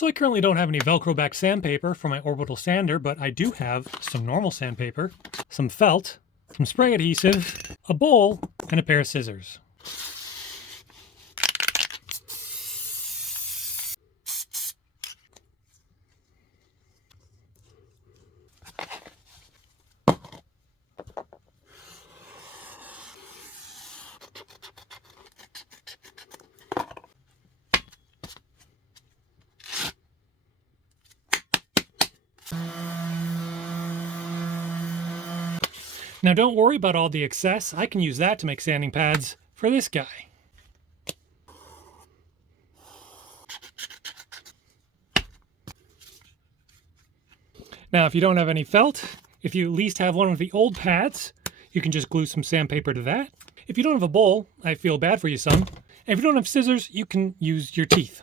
So I currently don't have any Velcro back sandpaper for my orbital sander, but I do have some normal sandpaper, some felt, some spray adhesive, a bowl, and a pair of scissors. Now don't worry about all the excess. I can use that to make sanding pads for this guy. Now if you don't have any felt, if you at least have one of the old pads, you can just glue some sandpaper to that. If you don't have a bowl, I feel bad for you, son. And if you don't have scissors, you can use your teeth.